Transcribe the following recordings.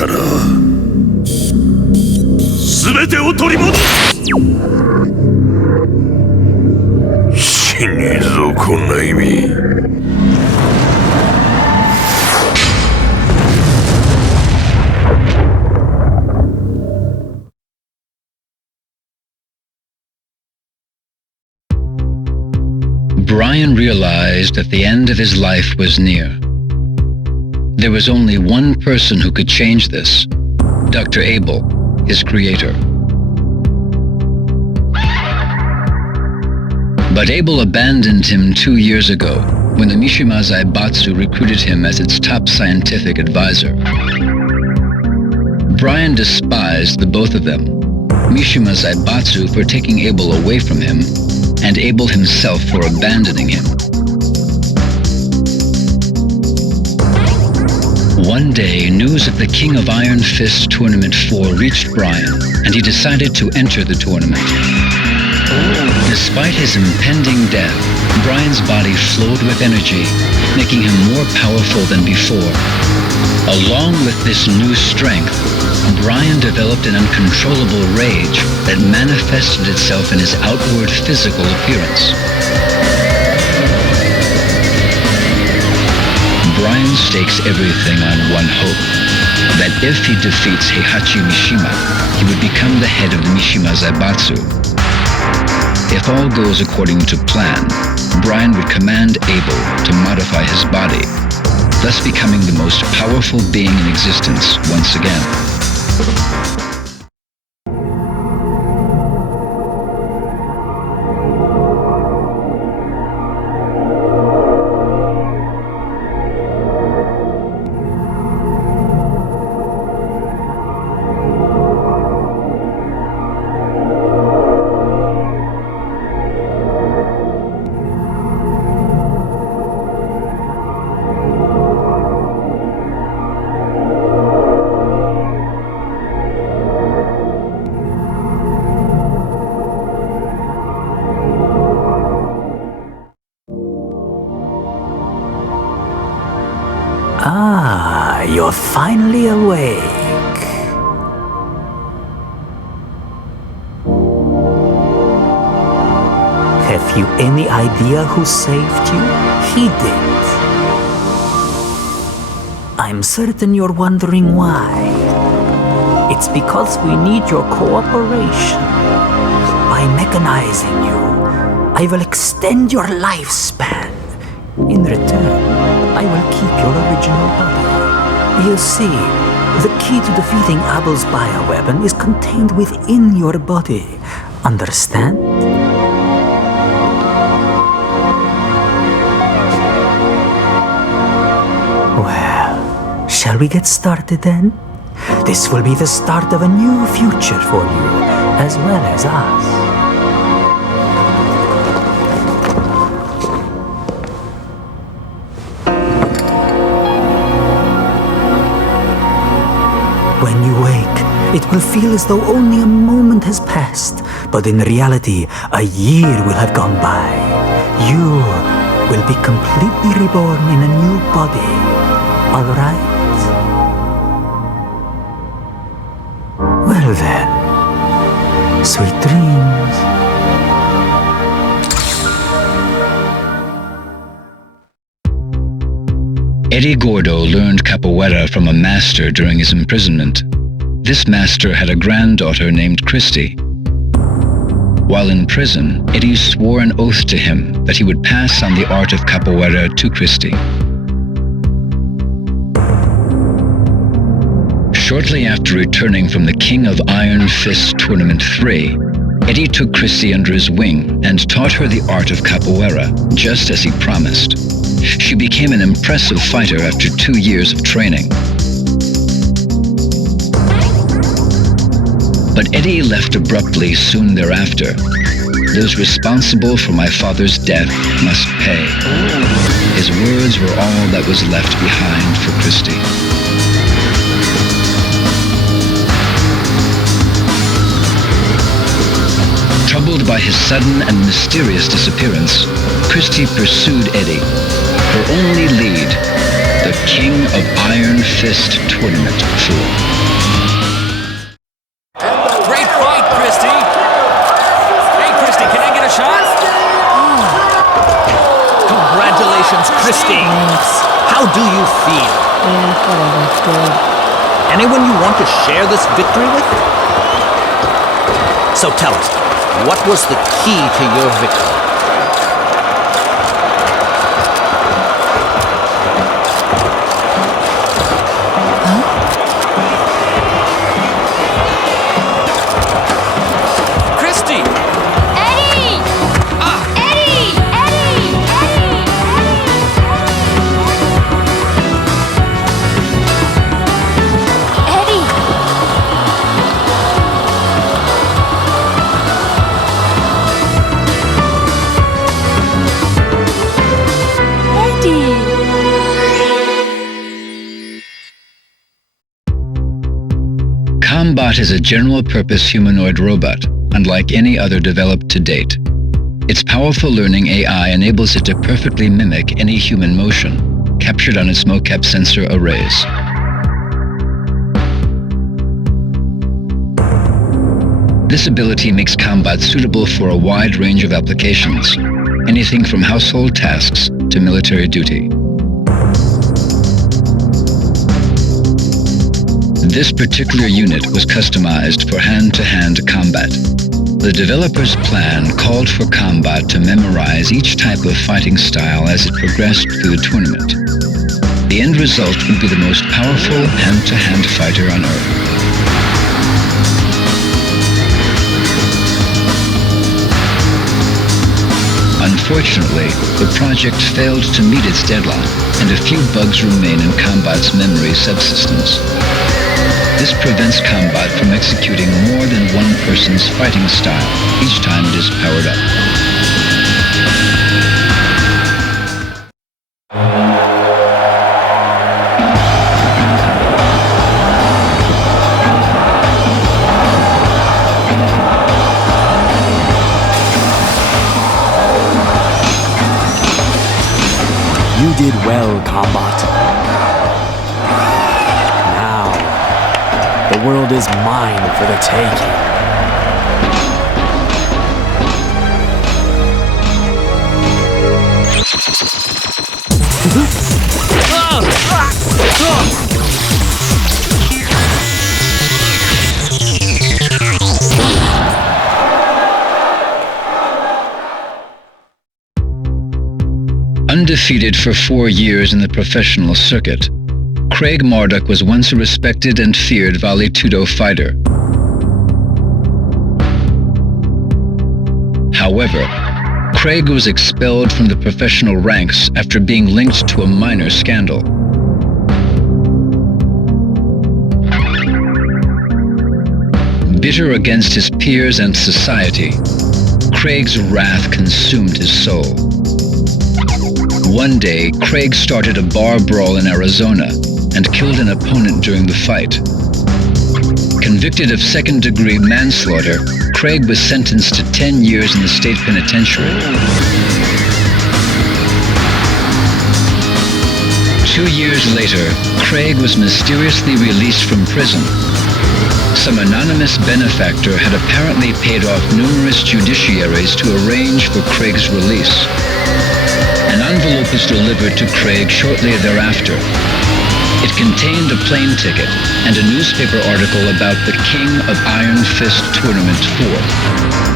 から、全てを取り戻す。死ねえぞこんな意味。Bryan realized that the end of his life was near. There was only one person who could change this, Dr. Abel, his creator. But Abel abandoned him 2 years ago when the Mishima Zaibatsu recruited him as its top scientific advisor. Bryan despised the both of them, Mishima Zaibatsu for taking Abel away from him, and Abel himself for abandoning him. One day, news of the King of Iron Fist Tournament 4 reached Bryan, and he decided to enter the tournament. Despite his impending death, Bryan's body flowed with energy, making him more powerful than before. Along with this new strength, Bryan developed an uncontrollable rage that manifested itself in his outward physical appearance. Bryan stakes everything on one hope, that if he defeats Heihachi Mishima, he would become the head of the Mishima Zaibatsu. If all goes according to plan, Bryan would command Abel to modify his body, thus becoming the most powerful being in existence once again. Ah, you're finally awake. Have you any idea who saved you? He did. I'm certain you're wondering why. It's because we need your cooperation. By mechanizing you, I will extend your lifespan. In return, I will keep your original body. You see, the key to defeating Abel's bioweapon is contained within your body. Understand? Well, shall we get started then? This will be the start of a new future for you, as well as us. When you wake, it will feel as though only a moment has passed, but in reality, a year will have gone by. You will be completely reborn in a new body, all right? Well then, sweet dreams. Eddie Gordo learned capoeira from a master during his imprisonment. This master had a granddaughter named Christie. While in prison, Eddie swore an oath to him that he would pass on the art of capoeira to Christie. Shortly after returning from the King of Iron Fist Tournament 3, Eddie took Christie under his wing and taught her the art of capoeira, just as he promised. She became an impressive fighter after 2 years of training. But Eddie left abruptly soon thereafter. Those responsible for my father's death must pay. His words were all that was left behind for Christie. Troubled by his sudden and mysterious disappearance, Christie pursued Eddie. Her only lead, the King of Iron Fist Tournament 4. How do you feel? Whatever. Good. Anyone you want to share this victory with? So tell us, what was the key to your victory? Christie! Eddie! Eddie! Eddie! Eddie! Eddie! Combot is a general-purpose humanoid robot, unlike any other developed to date. Its powerful learning AI enables it to perfectly mimic any human motion, captured on its mocap sensor arrays. This ability makes Combot suitable for a wide range of applications, anything from household tasks to military duty. This particular unit was customized for hand-to-hand combat. The developer's plan called for Combot to memorize each type of fighting style as it progressed through the tournament. The end result would be the most powerful hand-to-hand fighter on Earth. Unfortunately, the project failed to meet its deadline, and a few bugs remain in Combot's memory subsystems. This prevents Combot from executing more than one person's fighting style each time it is powered up. You did well, Combot. Now, the world is mine for the taking. Undefeated for 4 years in the professional circuit, Craig Marduk was once a respected and feared Vale Tudo fighter. However, Craig was expelled from the professional ranks after being linked to a minor scandal. Bitter against his peers and society, Craig's wrath consumed his soul. One day, Craig started a bar brawl in Arizona and killed an opponent during the fight. Convicted of second-degree manslaughter, Craig was sentenced to 10 years in the state penitentiary. 2 years later, Craig was mysteriously released from prison. Some anonymous benefactor had apparently paid off numerous judiciaries to arrange for Craig's release. An envelope was delivered to Craig shortly thereafter. It contained a plane ticket and a newspaper article about the King of Iron Fist Tournament 4.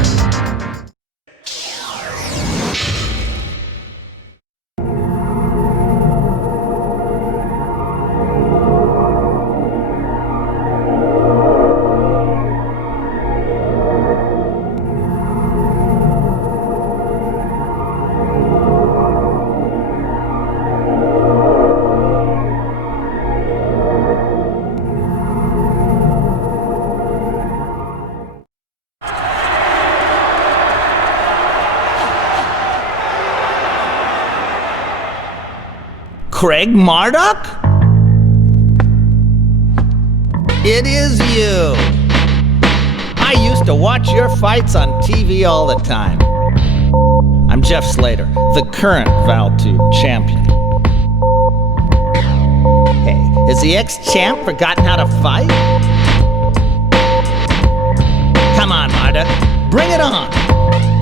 Craig Marduk? It is you. I used to watch your fights on TV all the time. I'm Jeff Slater, the current Val 2 champion. Hey, has the ex-champ forgotten how to fight? Come on, Marduk, bring it on.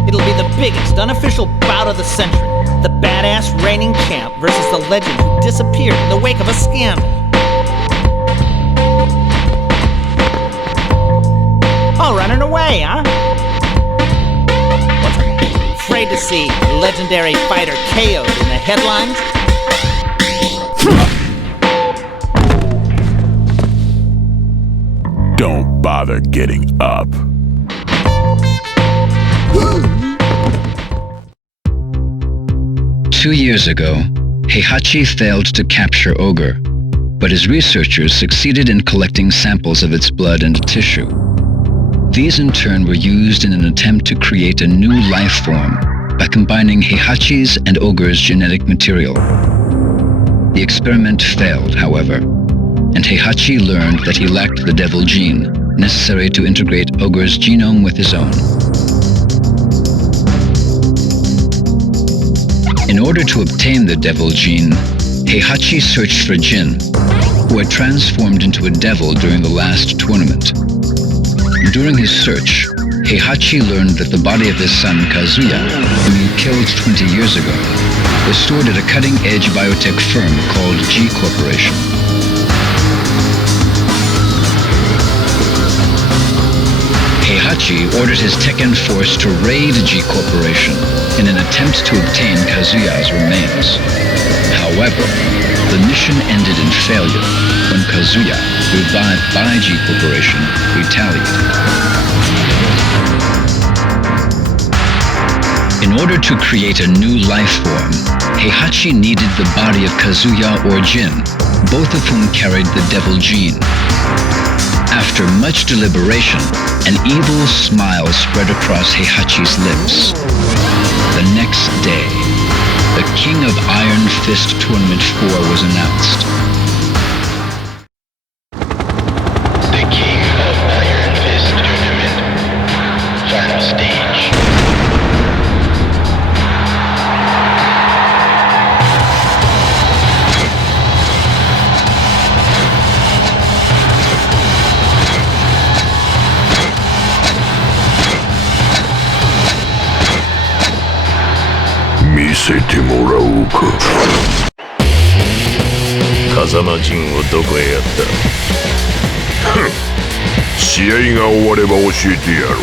It'll be the biggest unofficial bout of the century. The badass reigning champ versus the legend who disappeared in the wake of a scandal. All running away, huh? What's up? Afraid to see legendary fighter KO'd in the headlines? Don't bother getting up. 2 years ago, Heihachi failed to capture Ogre, but his researchers succeeded in collecting samples of its blood and tissue. These in turn were used in an attempt to create a new life form by combining Heihachi's and Ogre's genetic material. The experiment failed, however, and Heihachi learned that he lacked the devil gene necessary to integrate Ogre's genome with his own. In order to obtain the devil gene, Heihachi searched for Jin, who had transformed into a devil during the last tournament. During his search, Heihachi learned that the body of his son Kazuya, whom he killed 20 years ago, was stored at a cutting-edge biotech firm called G Corporation. Heihachi ordered his Tekken force to raid G Corporation in an attempt to obtain Kazuya's remains. However, the mission ended in failure when Kazuya, revived by G Corporation, retaliated. In order to create a new life form, Heihachi needed the body of Kazuya or Jin, both of whom carried the devil gene. After much deliberation, an evil smile spread across Heihachi's lips. The next day, the King of Iron Fist Tournament 4 was announced. The King of Iron Fist Tournament. Final stage. Kazama Jin をどこへやった？ふん、試合が終われば教えてやろう。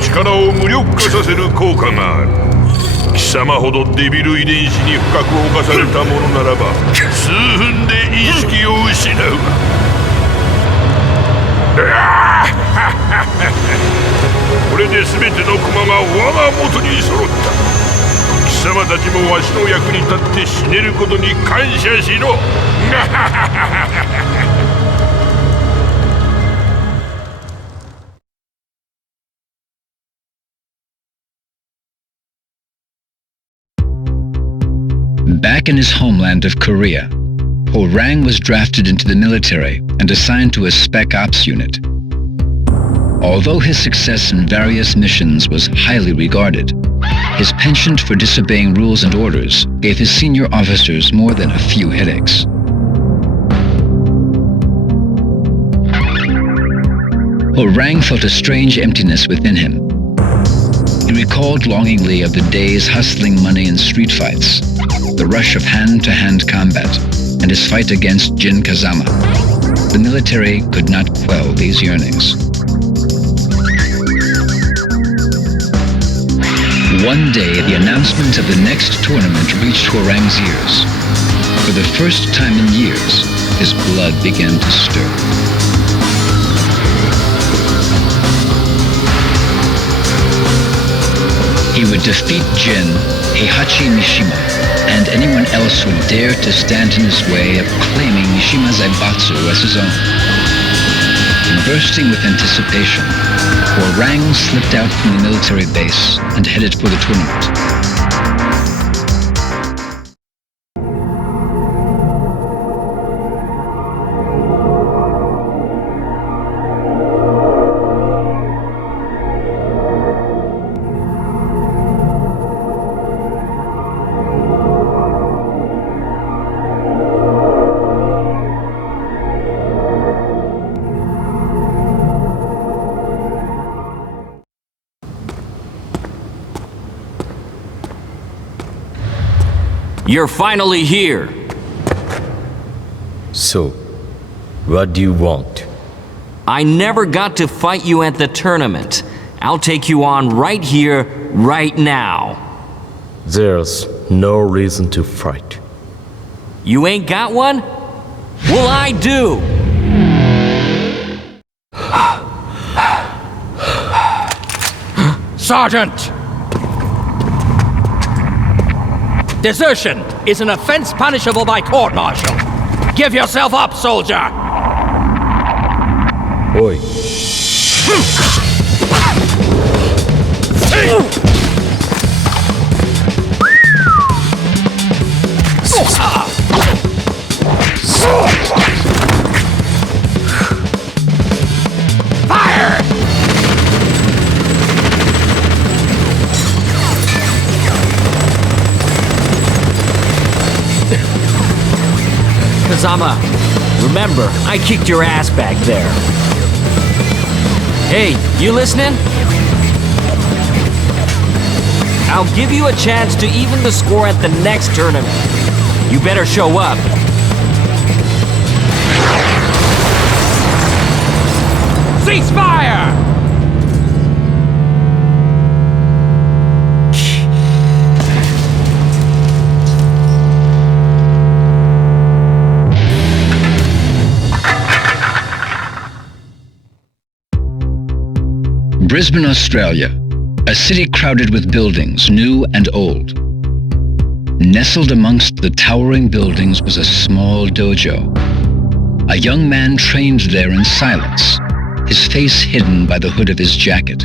力を無力化させる効果がある。貴様ほどデビル遺伝子に深く侵されたものならば数分で意識を失うわ。これで全ての駒が我が元に揃った。貴様たちもわしの役に立って死ねることに感謝しろ。Back in his homeland of Korea, Hwoarang was drafted into the military and assigned to a Spec Ops unit. Although his success in various missions was highly regarded, his penchant for disobeying rules and orders gave his senior officers more than a few headaches. Hwoarang felt a strange emptiness within him. He recalled longingly of the days hustling money in street fights, the rush of hand-to-hand combat, and his fight against Jin Kazama. The military could not quell these yearnings. One day, the announcement of the next tournament reached Hwoarang's ears. For the first time in years, his blood began to stir. He would defeat Jin, Heihachi Mishima, and anyone else who dared to stand in his way of claiming Mishima Zaibatsu as his own. Bursting with anticipation, Hwoarang slipped out from the military base and headed for the tournament. You're finally here! So, what do you want? I never got to fight you at the tournament. I'll take you on right here, right now. There's no reason to fight. You ain't got one? Well, I do! Sergeant! Desertion is an offense punishable by court-martial. Give yourself up, soldier! Oi. Fire! Kazama, remember, I kicked your ass back there. Hey, you listening? I'll give you a chance to even the score at the next tournament. You better show up. Cease fire! Brisbane, Australia, a city crowded with buildings, new and old. Nestled amongst the towering buildings was a small dojo. A young man trained there in silence, his face hidden by the hood of his jacket.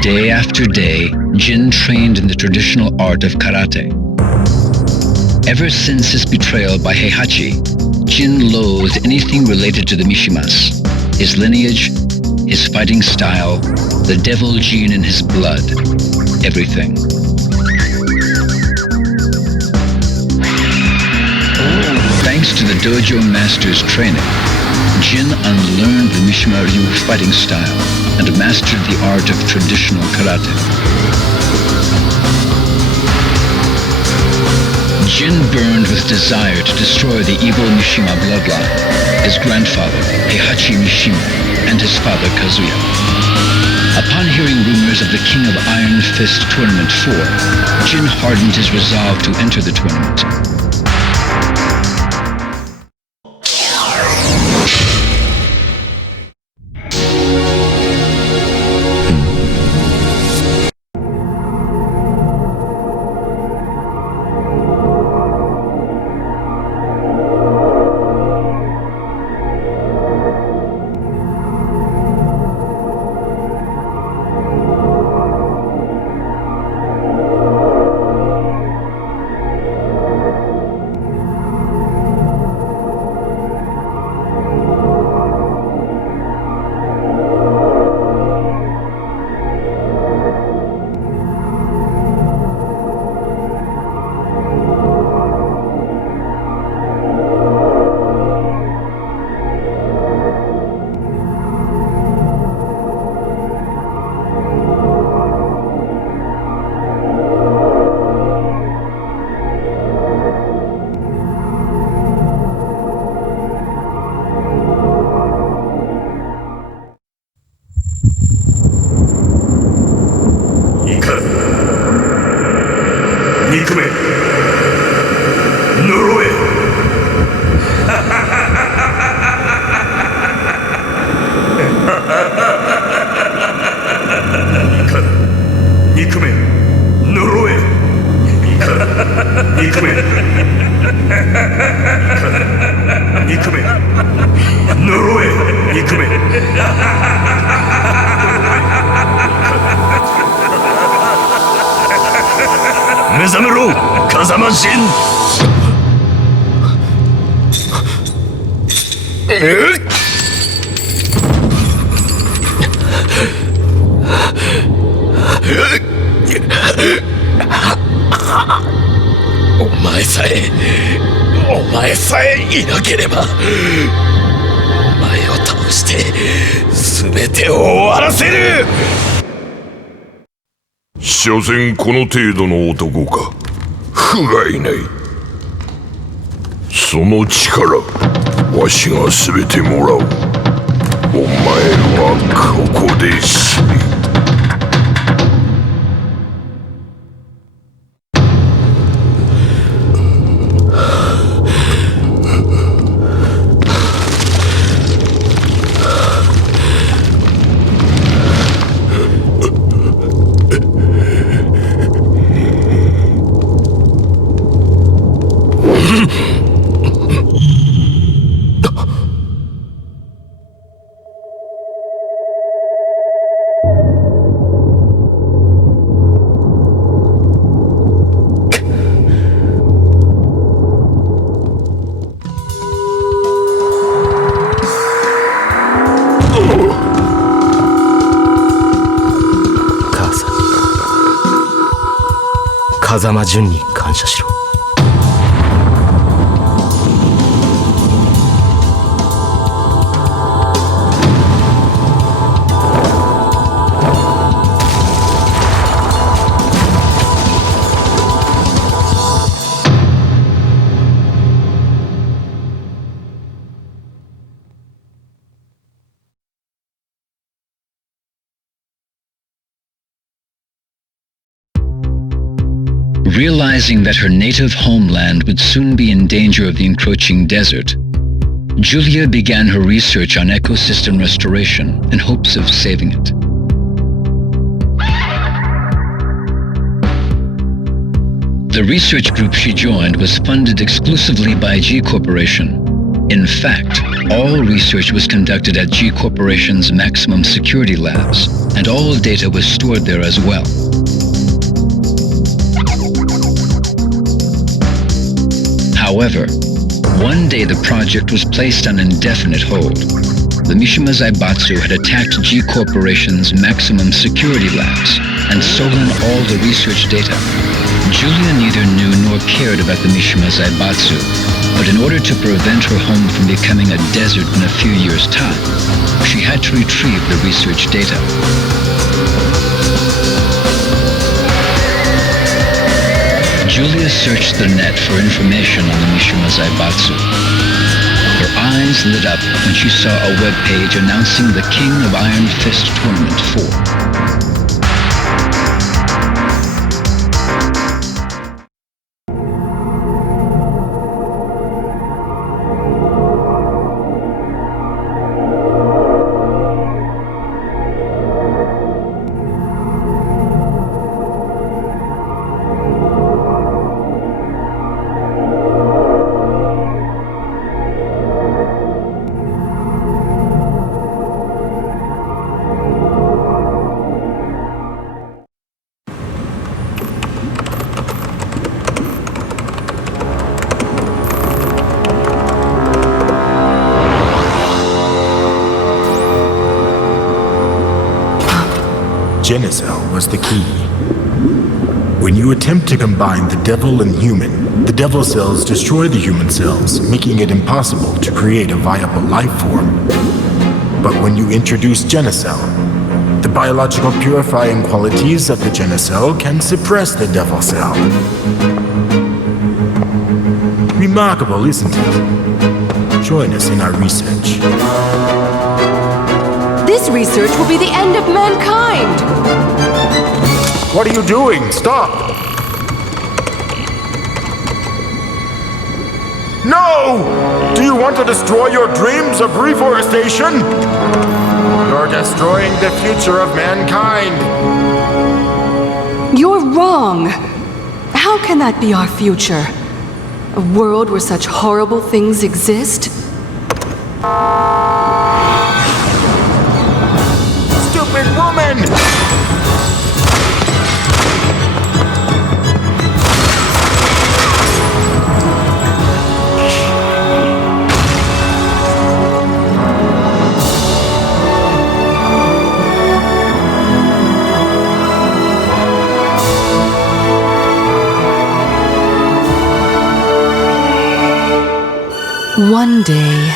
Day after day, Jin trained in the traditional art of karate. Ever since his betrayal by Heihachi, Jin loathed anything related to the Mishimas, his lineage, his fighting style, the devil gene in his blood, everything. Thanks to the dojo master's training, Jin unlearned the Mishima Ryu fighting style and mastered the art of traditional karate. Jin burned with desire to destroy the evil Mishima bloodline, his grandfather, Heihachi Mishima, and his father, Kazuya. Upon hearing rumors of the King of Iron Fist Tournament 4, Jin hardened his resolve to enter the tournament. か憎め呪え憎め呪え憎め憎め呪え憎め目覚めろ風間陣お前さえいなければお前を倒して全てを終わらせる。所詮この程度の男か不甲斐ない。その力わしが全てもらおう。お前はここで死ね。風間淳に感謝しろ。Realizing that her native homeland would soon be in danger of the encroaching desert, Julia began her research on ecosystem restoration in hopes of saving it. The research group she joined was funded exclusively by G Corporation. In fact, all research was conducted at G Corporation's maximum security labs, and all data was stored there as well. However, one day the project was placed on indefinite hold. The Mishima Zaibatsu had attacked G Corporation's maximum security labs and stolen all the research data. Julia neither knew nor cared about the Mishima Zaibatsu, but in order to prevent her home from becoming a desert in a few years' time, she had to retrieve the research data. Julia searched the net for information on the Mishima Zaibatsu. Her eyes lit up when she saw a web page announcing the King of Iron Fist Tournament 4. Genicell was the key. When you attempt to combine the devil and human, the devil cells destroy the human cells, making it impossible to create a viable life form. But when you introduce Genicell, the biological purifying qualities of the Genicell can suppress the devil cell. Remarkable, isn't it? Join us in our research. This research will be the end of mankind! What are you doing? Stop! No! Do you want to destroy your dreams of reforestation? You're destroying the future of mankind. You're wrong. How can that be our future? A world where such horrible things exist? Stupid woman! One day,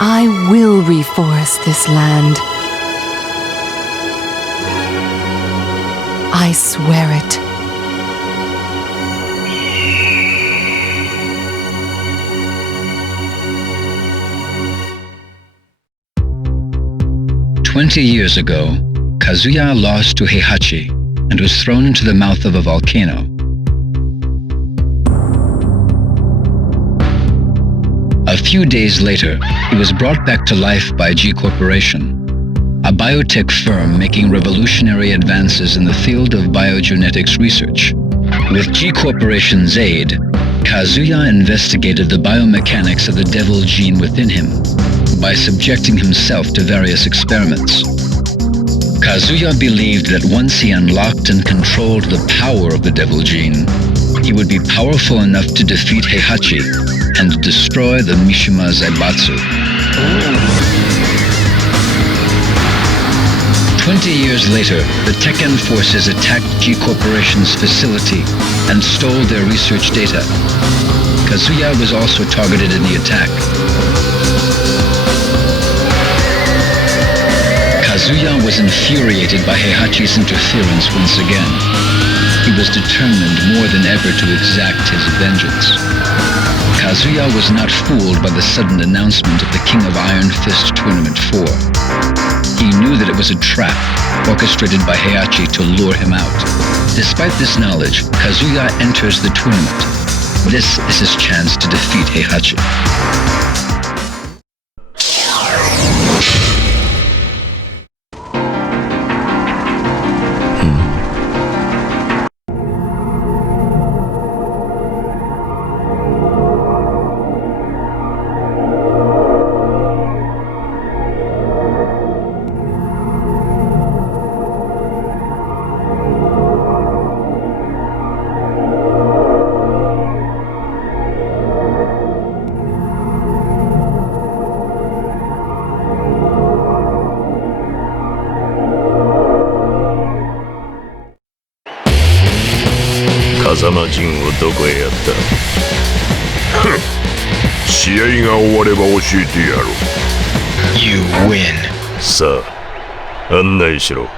I will reforest this land. I swear it. "20 years ago, Kazuya lost to Heihachi and was thrown into the mouth of a volcano. A few days later, he was brought back to life by G Corporation, a biotech firm making revolutionary advances in the field of biogenetics research. With G Corporation's aid, Kazuya investigated the biomechanics of the devil gene within him by subjecting himself to various experiments. Kazuya believed that once he unlocked and controlled the power of the devil gene, he would be powerful enough to defeat Heihachi and destroy the Mishima Zaibatsu. 20 years later, the Tekken forces attacked G Corporation's facility and stole their research data. Kazuya was also targeted in the attack. Kazuya was infuriated by Heihachi's interference once again. He was determined more than ever to exact his vengeance. Kazuya was not fooled by the sudden announcement of the King of Iron Fist Tournament 4. He knew that it was a trap, orchestrated by Heihachi to lure him out. Despite this knowledge, Kazuya enters the tournament. This is his chance to defeat Heihachi.風間陣をどこへやった？ふん、試合が終われば教えてやろう。 You win. さあ、案内しろ。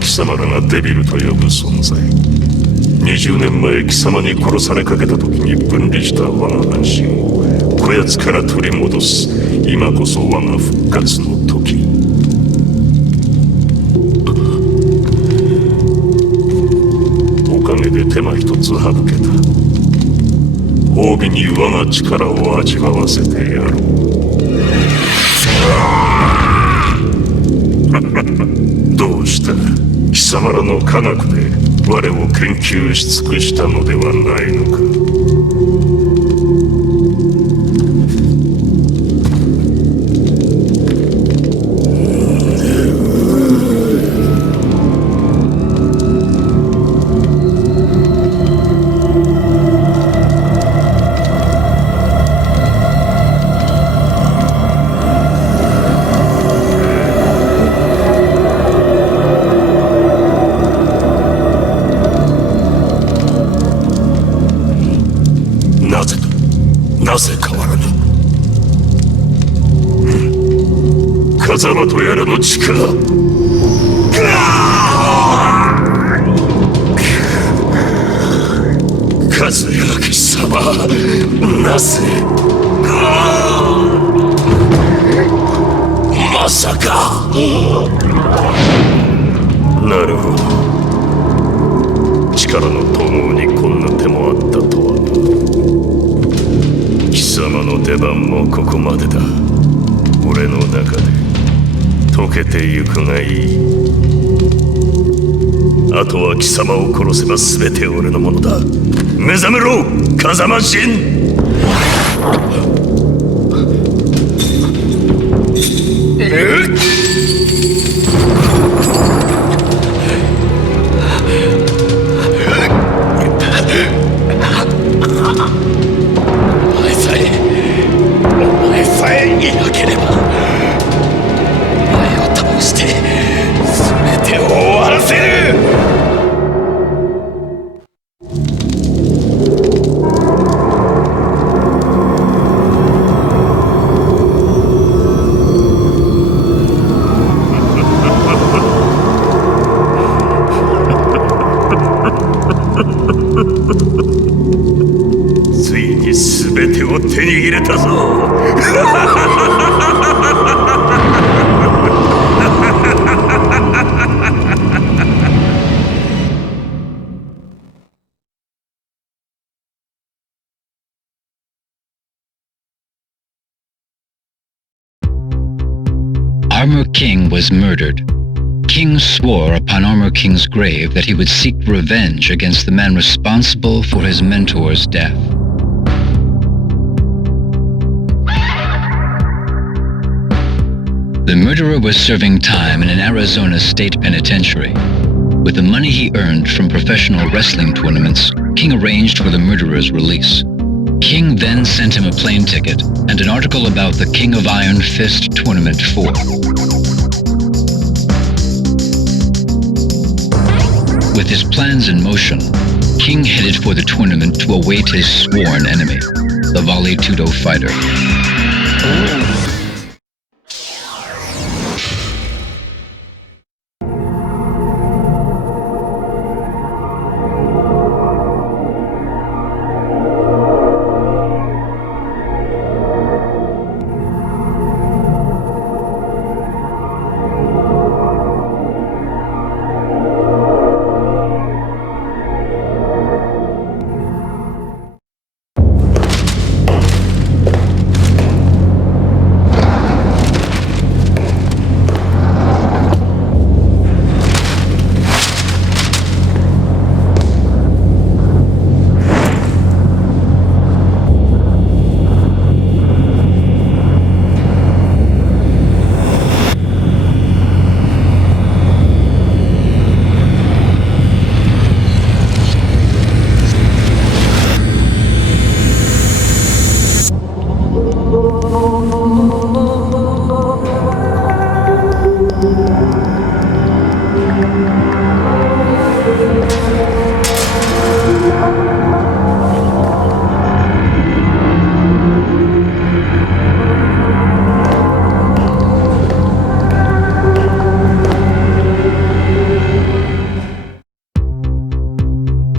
貴様らがデビルと呼ぶ存在。20年前貴様に殺されかけた時に分離した我が半身をこやつから取り戻す。今こそ我が復活の時。おかげで手間一つ省けた。褒美に我が力を味わわせてやろう。どうした？貴様らの科学で我を研究し尽くしたのではないのか。なぜ変わらぬ。風間とやらの力。和明様、なぜ。まさか。なるほど。力の統合にこんな手もあったとはな。貴様の出番もここまでだ。俺の中で溶けてゆくがいい。あとは貴様を殺せば全て俺のものだ。目覚めろ、風間陣。お前さえいなければ、お前を倒して全てを終わらせる。ついに全てを手に入れたぞ。Armor King was murdered. King swore upon Armor King's grave that he would seek revenge against the man responsible for his mentor's death. The murderer was serving time in an Arizona state penitentiary. With the money he earned from professional wrestling tournaments, King arranged for the murderer's release. King then sent him a plane ticket and an article about the King of Iron Fist Tournament 4. With his plans in motion, King headed for the tournament to await his sworn enemy, the Vale Tudo fighter.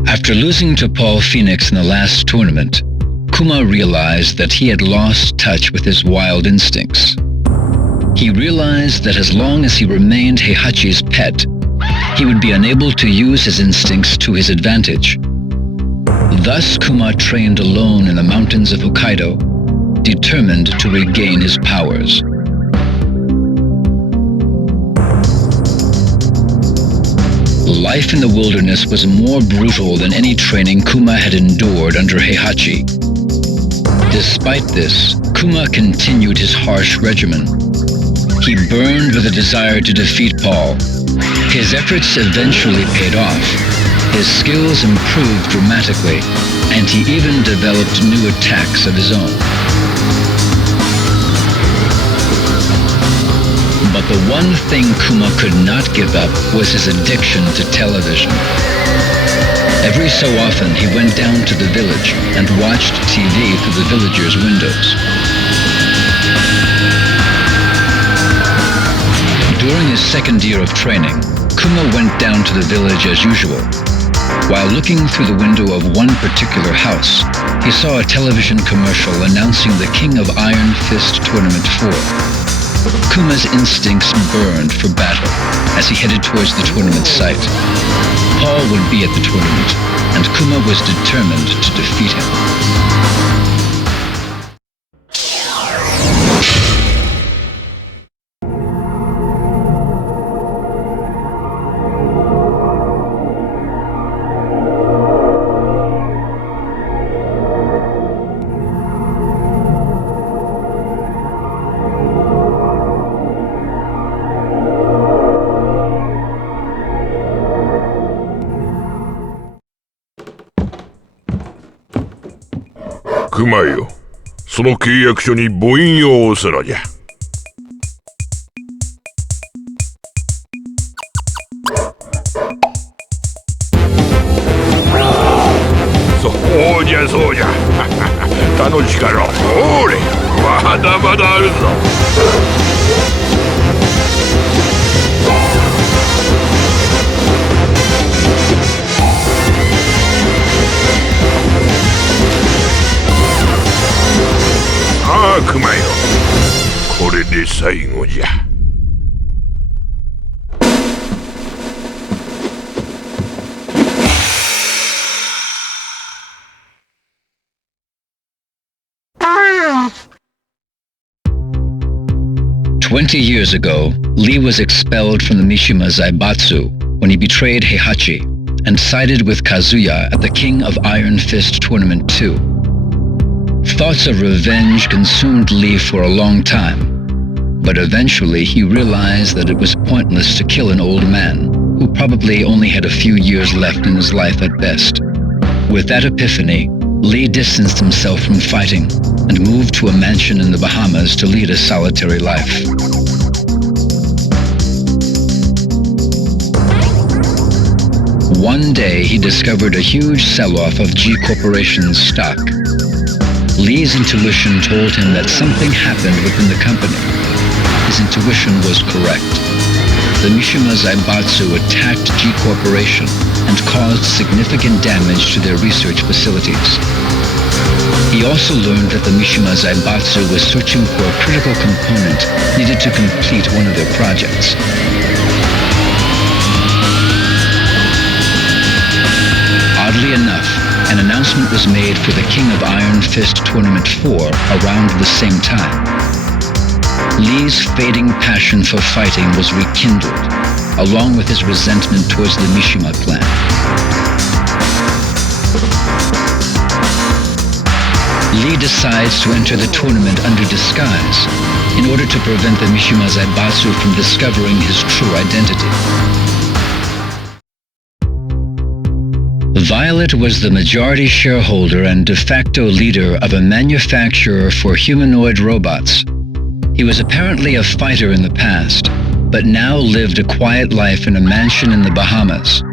After losing to Paul Phoenix in the last tournament, Kuma realized that he had lost touch with his wild instincts. He realized that as long as he remained Heihachi's pet, he would be unable to use his instincts to his advantage. Thus, Kuma trained alone in the mountains of Hokkaido, determined to regain his powers. Life in the wilderness was more brutal than any training Kuma had endured under Heihachi. Despite this, Kuma continued his harsh regimen. He burned with a desire to defeat Paul. His efforts eventually paid off. His skills improved dramatically, and he even developed new attacks of his own. But the one thing Kuma could not give up was his addiction to television. Every so often he went down to the village and watched TV through the villagers' windows. During his second year of training, Kuma went down to the village as usual. While looking through the window of one particular house, he saw a television commercial announcing the King of Iron Fist Tournament 4. Kuma's instincts burned for battle as he headed towards the tournament site. Paul would be at the tournament, and Kuma was determined to defeat him.熊よ、その契約書に母印を押すのじゃ。そうじゃそうじゃ。他の力、おれ、まだまだあるぞ。さあ、熊よ、これで最後じゃ。20 years ago, Lee was expelled from the Mishima Zaibatsu when he betrayed Heihachi and sided with Kazuya at the King of Iron Fist Tournament 2. Thoughts of revenge consumed Lee for a long time, but eventually he realized that it was pointless to kill an old man who probably only had a few years left in his life at best. With that epiphany, Lee distanced himself from fighting and moved to a mansion in the Bahamas to lead a solitary life. One day, he discovered a huge sell-off of G Corporation's stock. Lee's intuition told him that something happened within the company. His intuition was correct. The Mishima Zaibatsu attacked G Corporation and caused significant damage to their research facilities. He also learned that the Mishima Zaibatsu was searching for a critical component needed to complete one of their projects. Oddly enough, an announcement was made for the King of Iron Fist Tournament 4 around the same time. Lee's fading passion for fighting was rekindled, along with his resentment towards the Mishima clan. Lee decides to enter the tournament under disguise in order to prevent the Mishima Zaibatsu from discovering his true identity. Violet was the majority shareholder and de facto leader of a manufacturer for humanoid robots. He was apparently a fighter in the past, but now lived a quiet life in a mansion in the Bahamas.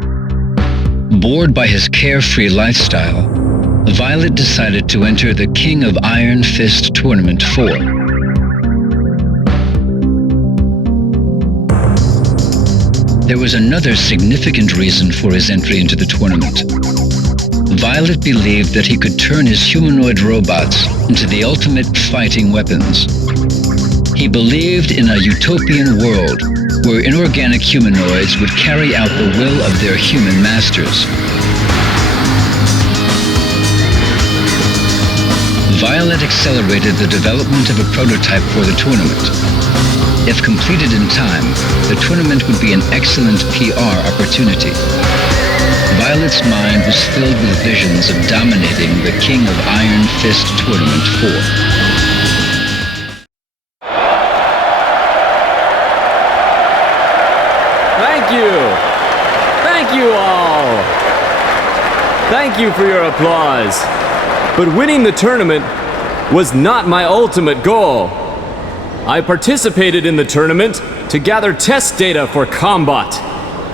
Bored by his carefree lifestyle, Violet decided to enter the King of Iron Fist Tournament 4. There was another significant reason for his entry into the tournament. Violet believed that he could turn his humanoid robots into the ultimate fighting weapons. He believed in a utopian world where inorganic humanoids would carry out the will of their human masters. Violet Violet accelerated the development of a prototype for the tournament. If completed in time, the tournament would be an excellent PR opportunity. Violet's mind was filled with visions of dominating the King of Iron Fist Tournament 4. Thank you! Thank you all! Thank you for your applause. But winning the tournament was not my ultimate goal. I participated in the tournament to gather test data for Combot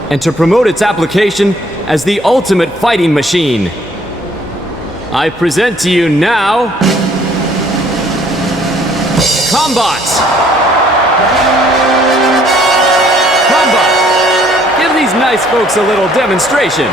and to promote its application as the ultimate fighting machine. I present to you now Combot! Combot! Give these nice folks a little demonstration.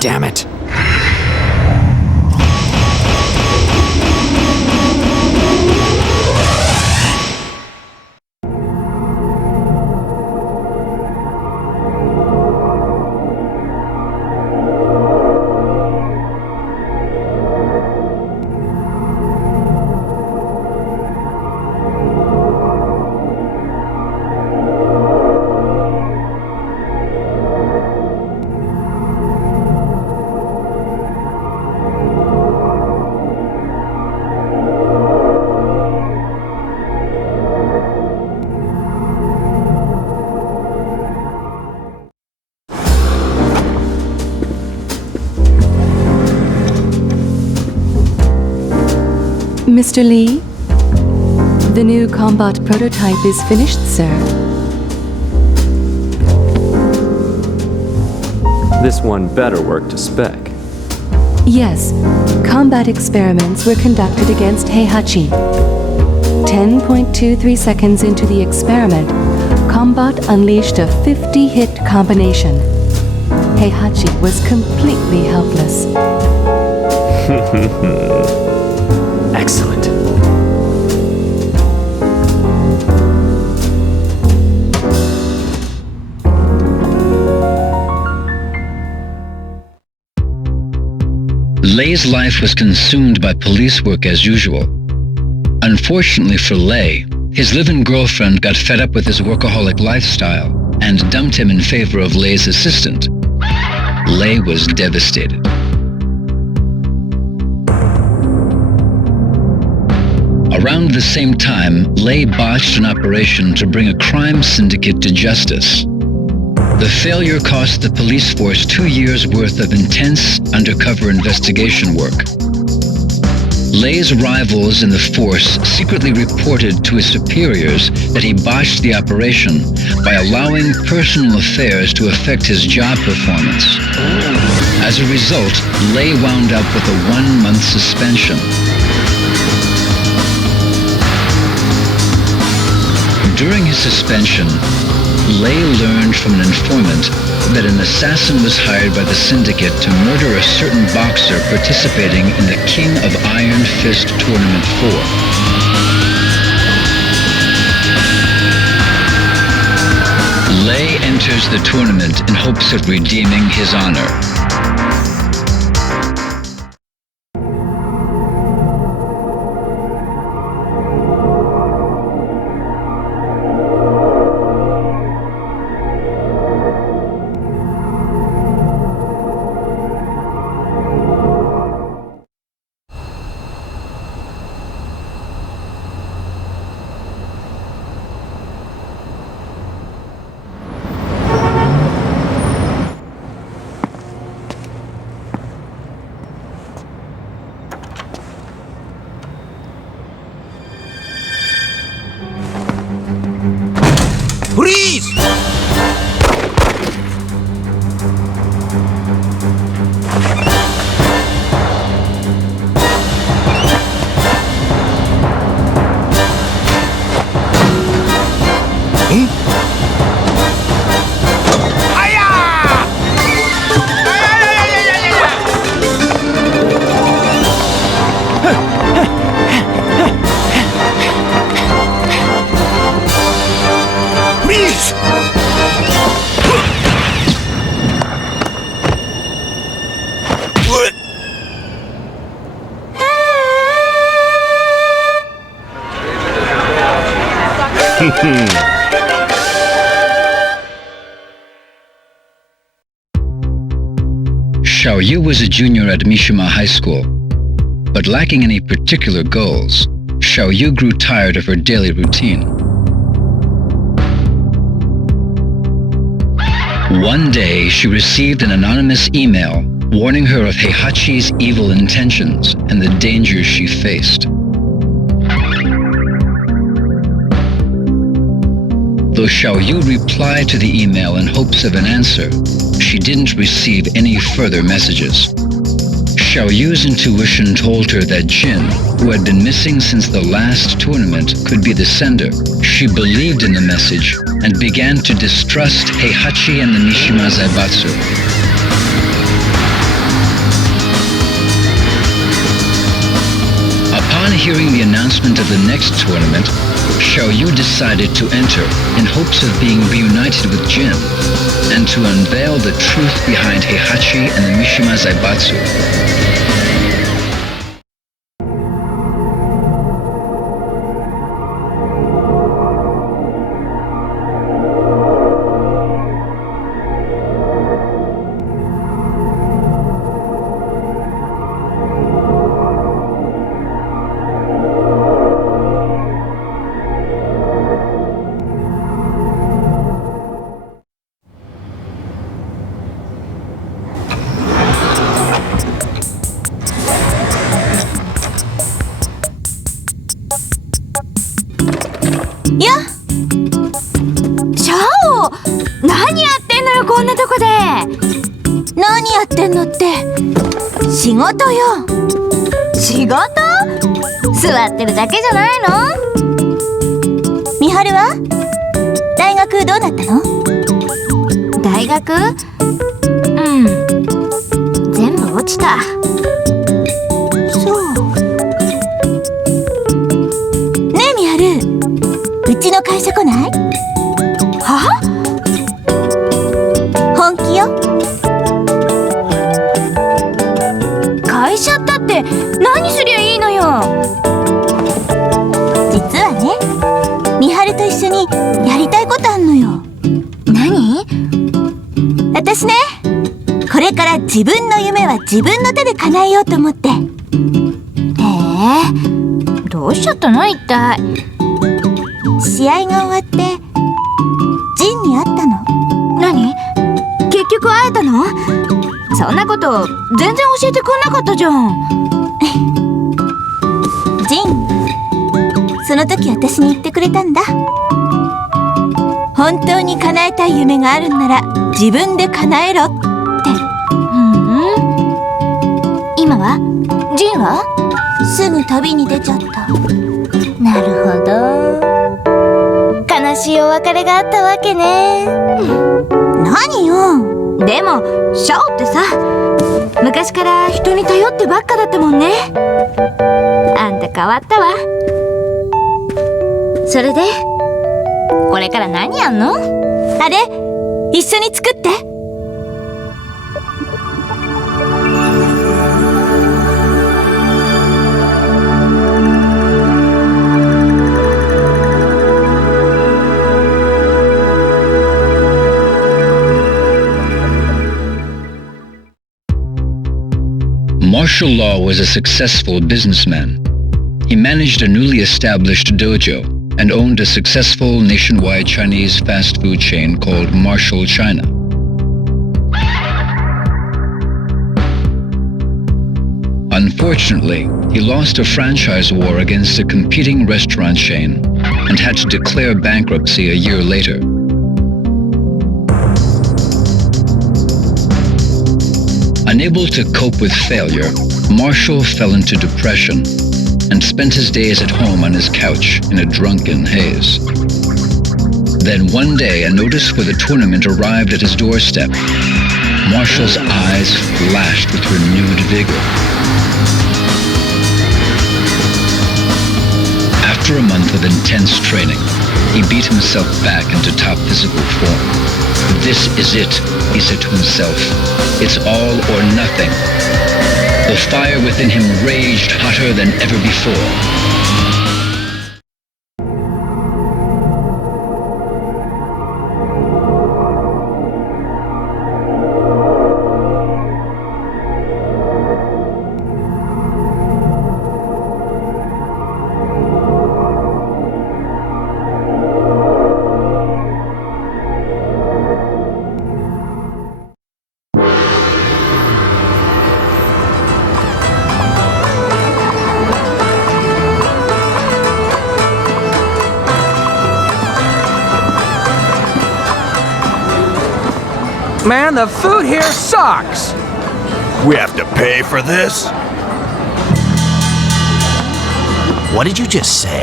Damn it. Mr. Lee, the new Combot prototype is finished, sir. This one better work to spec. Yes, combat experiments were conducted against Heihachi. 10.23 seconds into the experiment, Combot unleashed a 50-hit combination. Heihachi was completely helpless. Excellent. Lei's life was consumed by police work as usual. Unfortunately for Lei, his live-in girlfriend got fed up with his workaholic lifestyle and dumped him in favor of Lei's assistant. Lei was devastated. Around the same time, Lei botched an operation to bring a crime syndicate to justice. The failure cost the police force 2 years' worth of intense undercover investigation work. Lei's rivals in the force secretly reported to his superiors that he botched the operation by allowing personal affairs to affect his job performance. As a result, Lei wound up with a 1-month suspension. During his suspension, Lei learned from an informant that an assassin was hired by the syndicate to murder a certain boxer participating in the King of Iron Fist Tournament 4. Lei enters the tournament in hopes of redeeming his honor. Xiaoyu was a junior at Mishima High School, but lacking any particular goals, Xiaoyu grew tired of her daily routine. One day, she received an anonymous email warning her of Heihachi's evil intentions and the dangers she faced. Though Xiaoyu replied to the email in hopes of an answer, she didn't receive any further messages. Xiaoyu's intuition told her that Jin, who had been missing since the last tournament, could be the sender. She believed in the message and began to distrust Heihachi and the Mishima Zaibatsu. Upon hearing the announcement of the next tournament, Xiaoyu decided to enter in hopes of being reunited with Jin and to unveil the truth behind Heihachi and the Mishima Zaibatsu.仕事よ。仕事？座ってるだけじゃないの？みはるは？大学どうなったの？大学？全部落ちた。そう。ねえみはる、うちの会社来ない？は？本気よ。会社ったって何すりゃいいのよ。実はね、みはると一緒にやりたいことあんのよ。何？私ね、これから自分の夢は自分の手で叶えようと思って。どうしちゃったの一体。試合が終わってジンに会ったの。何？結局会えたの？そんなこと全然教えてくんなかったじゃん。ジン、その時私に言ってくれたんだ。本当に叶えたい夢があるんなら自分で叶えろって。今は？ジンは？すぐ旅に出ちゃった。なるほど。悲しいお別れがあったわけね。何よ。でもシャオってさ、昔から人に頼ってばっかだったもんね。あんた変わったわ。それでこれから何やんの？あれ、一緒に作って。Martial Law was a successful businessman. He managed a newly established dojo and owned a successful nationwide Chinese fast food chain called Martial China. Unfortunately, he lost a franchise war against a competing restaurant chain and had to declare bankruptcy a year later. Unable to cope with failure, Marshall fell into depression and spent his days at home on his couch in a drunken haze. Then one day, a notice for the tournament arrived at his doorstep. Marshall's eyes flashed with renewed vigor. After a month of intense training, he beat himself back into top physical form. This is it, he said to himself. It's all or nothing. The fire within him raged hotter than ever before. man, the food here sucks! We have to pay for this? What did you just say?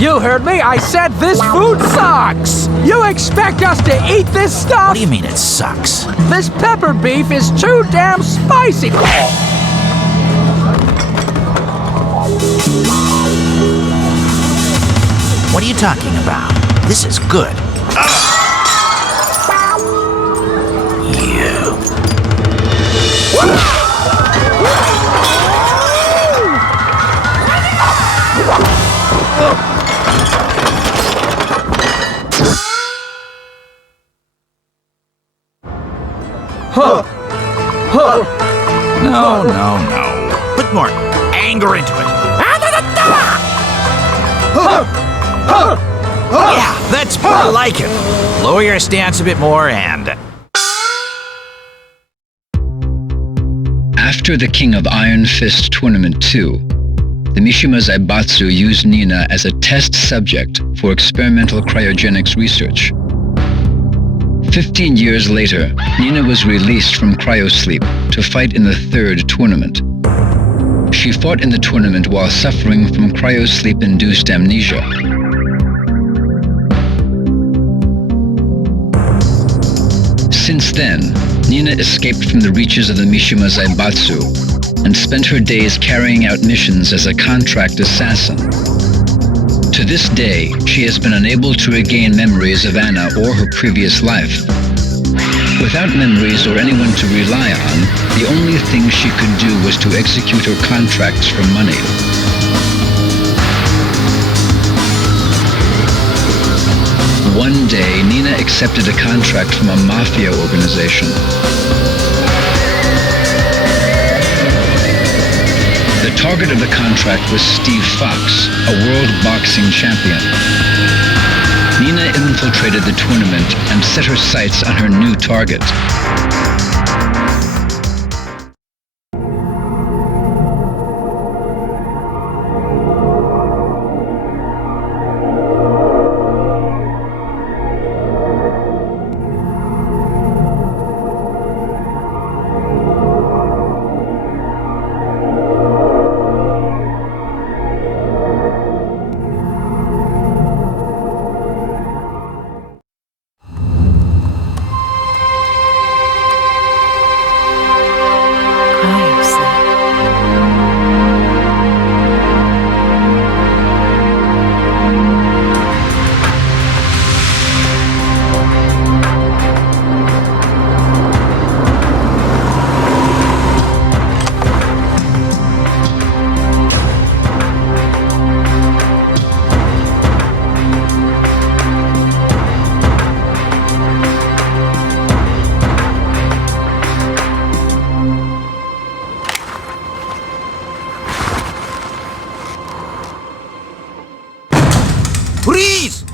You heard me, I said this food sucks! You expect us to eat this stuff? What do you mean it sucks? This pepper beef is too damn spicy! What are you talking about? This is good. You. No. Put more anger into it. Yeah, that's more like it. Lower your stance a bit more and... After the King of Iron Fist Tournament 2, the Mishima Zaibatsu used Nina as a test subject for experimental cryogenics research. 15 years later, Nina was released from cryosleep to fight in the third tournament. She fought in the tournament while suffering from cryosleep-induced amnesia. Since then, Nina escaped from the reaches of the Mishima Zaibatsu and spent her days carrying out missions as a contract assassin. To this day, she has been unable to regain memories of Anna or her previous life. Without memories or anyone to rely on, the only thing she could do was to execute her contracts for money. One day, Nina accepted a contract from a mafia organization. The target of the contract was Steve Fox, a world boxing champion. Nina infiltrated the tournament and set her sights on her new target. Freeze!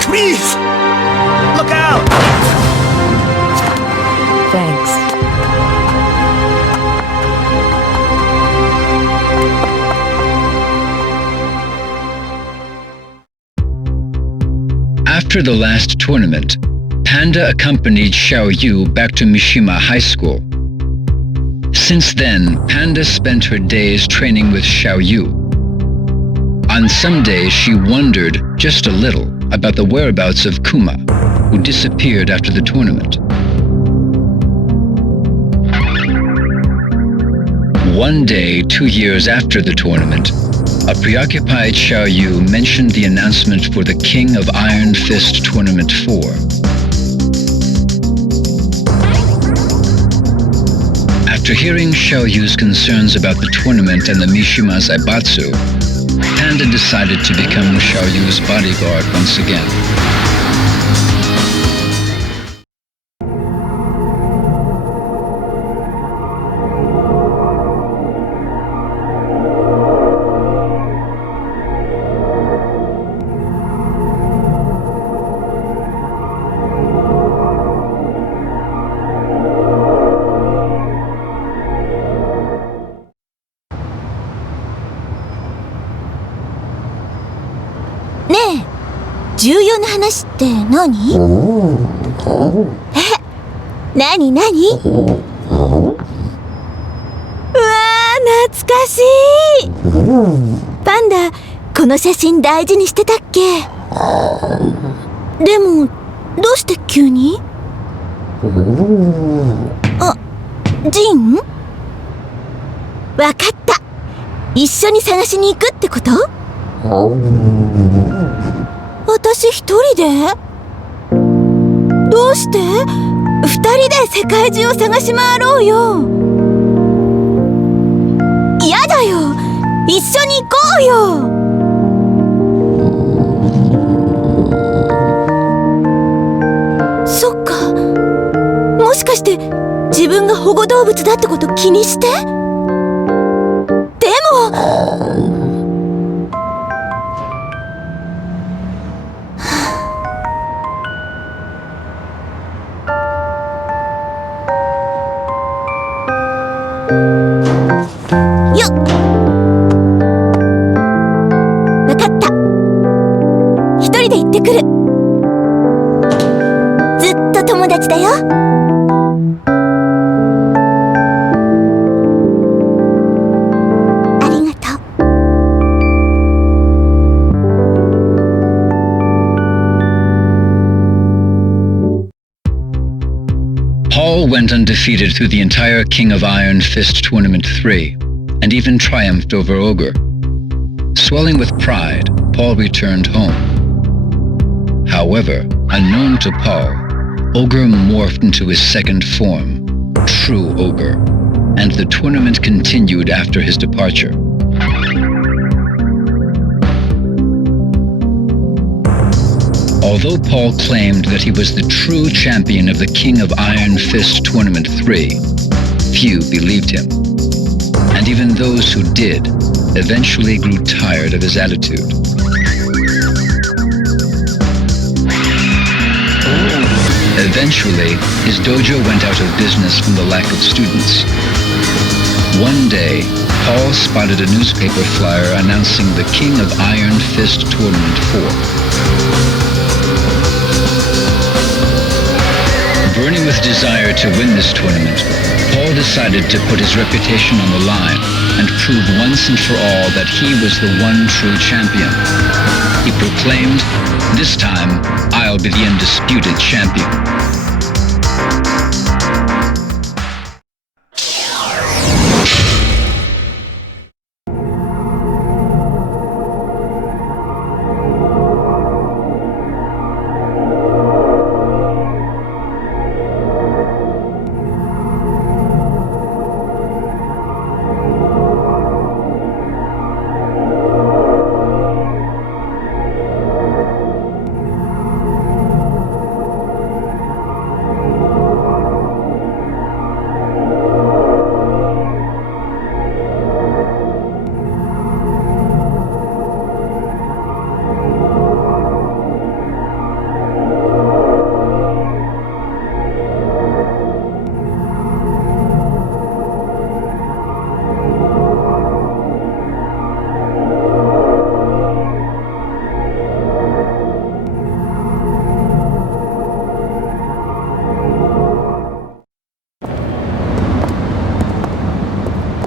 Freeze! Look out! Thanks. After the last tournament, Panda accompanied Xiaoyu back to Mishima High School. Since then, Panda spent her days training with Xiaoyu. On some days, she wondered just a little about the whereabouts of Kuma, who disappeared after the tournament. One day, 2 years after the tournament, a preoccupied Xiaoyu mentioned the announcement for the King of Iron Fist Tournament 4. After hearing Xiaoyu's concerns about the tournament and the Mishima Zaibatsu, Panda decided to become Xiaoyu's bodyguard once again. 話って何？何？うわー、懐かしい。パンダ、この写真大事にしてたっけ？でもどうして急に？あ、ジン？わかった。一緒に探しに行くってこと？私一人で？どうして？二人で世界中を探し回ろうよ。やだよ、一緒に行こうよ。そっか、もしかして自分が保護動物だってこと気にして？でもwent undefeated through the entire King of Iron Fist Tournament 3, and even triumphed over Ogre. Swelling with pride, Paul returned home. However, unknown to Paul, Ogre morphed into his second form, True Ogre, and the tournament continued after his departure. Although Paul claimed that he was the true champion of the King of Iron Fist Tournament 3, few believed him. And even those who did eventually grew tired of his attitude. Eventually, his dojo went out of business from the lack of students. One day, Paul spotted a newspaper flyer announcing the King of Iron Fist Tournament 4. Burning with desire to win this tournament, Paul decided to put his reputation on the line and prove once and for all that he was the one true champion. He proclaimed, "This time, I'll be the undisputed champion."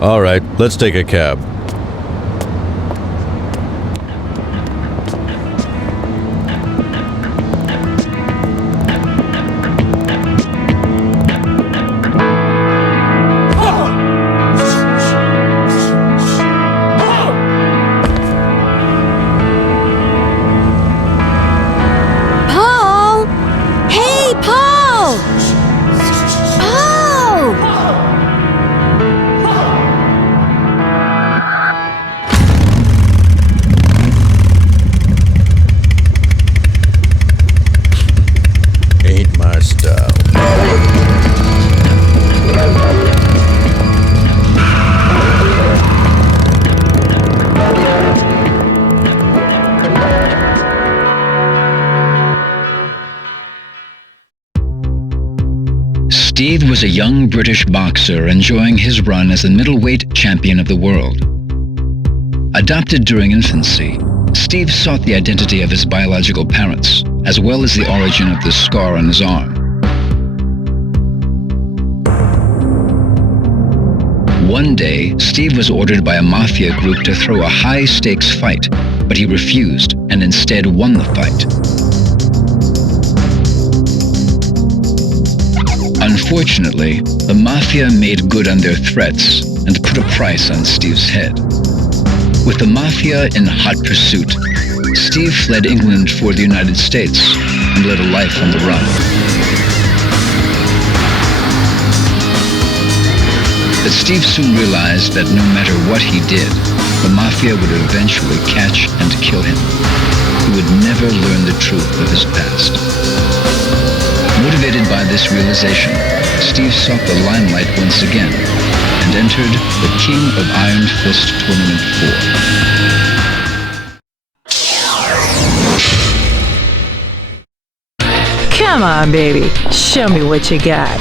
All right, let's take a cab. Paul! Hey, Paul! Paul! Ain't my style. Steve was a young British boxer enjoying his run as the middleweight champion of the world. Adopted during infancy, Steve sought the identity of his biological parents, as well as the origin of the scar on his arm. One day, Steve was ordered by a mafia group to throw a high-stakes fight, but he refused and instead won the fight. Unfortunately, the mafia made good on their threats and put a price on Steve's head. With the mafia in hot pursuit, Steve fled England for the United States and led a life on the run. But Steve soon realized that no matter what he did, the mafia would eventually catch and kill him. He would never learn the truth of his past. Motivated by this realization, Steve sought the limelight once again and entered the King of Iron Fist Tournament 4. Come on, baby. Show me what you got.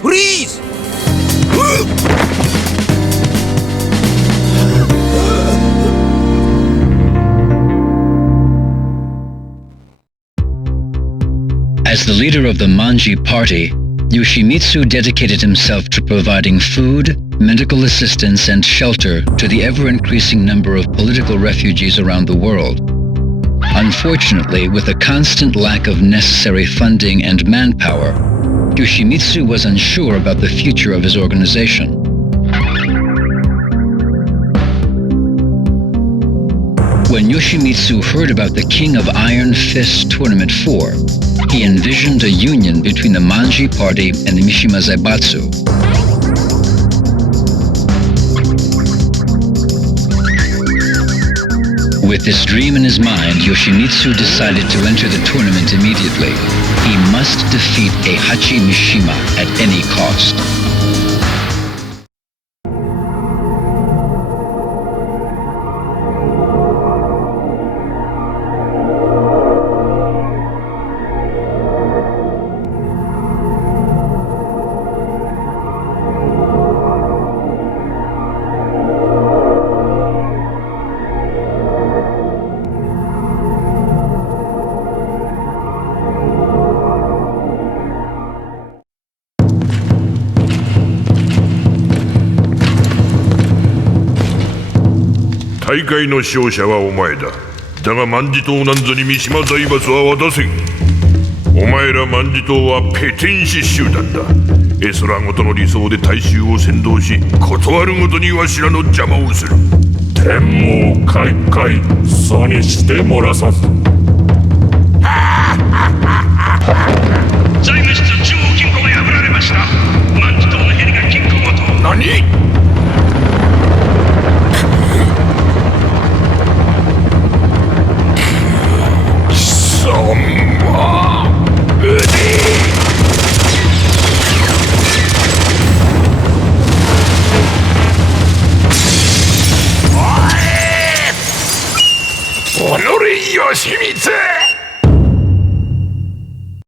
Freeze! As the leader of the Manji party, Yoshimitsu dedicated himself to providing food, medical assistance, and shelter to the ever-increasing number of political refugees around the world. Unfortunately, with a constant lack of necessary funding and manpower, Yoshimitsu was unsure about the future of his organization. When Yoshimitsu heard about the King of Iron Fist Tournament 4, he envisioned a union between the Manji party and the Mishima Zaibatsu. With this dream in his mind, Yoshimitsu decided to enter the tournament immediately. He must defeat Heihachi Mishima at any cost.大会の勝者はお前だ。だが万事島なんぞに三島財閥は渡せん。お前ら万事島はペテン師集団だ。絵空ごとの理想で大衆を先導し、断るごとにわしらの邪魔をする。天網開会、そうにしてもらさず。財務室中央金庫が破られました。万事島のヘリが金庫ごと。何？おのれ、吉光！